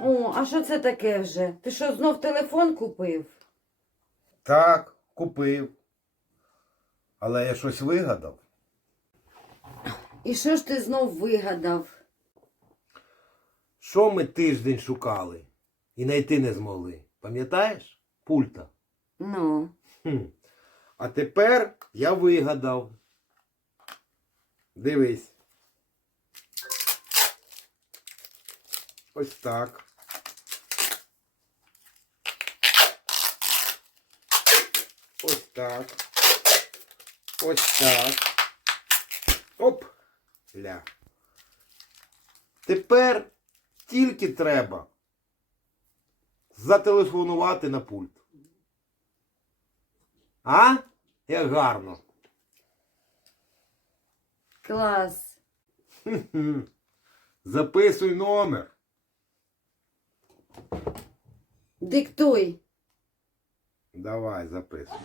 О, а що це таке вже? Ти що, знов телефон купив? Так, купив. Але я щось вигадав. І що ж ти знов вигадав? Що ми тиждень шукали і знайти не змогли? Пам'ятаєш? Пульта. Ну, Хм. А тепер я вигадав. Дивись. Ось так. Ось так. Ось так. Оп. Ля. Тепер тільки треба зателефонувати на пульт. А? Як гарно. клас. Записуй номер. Диктуй. Давай, записуй.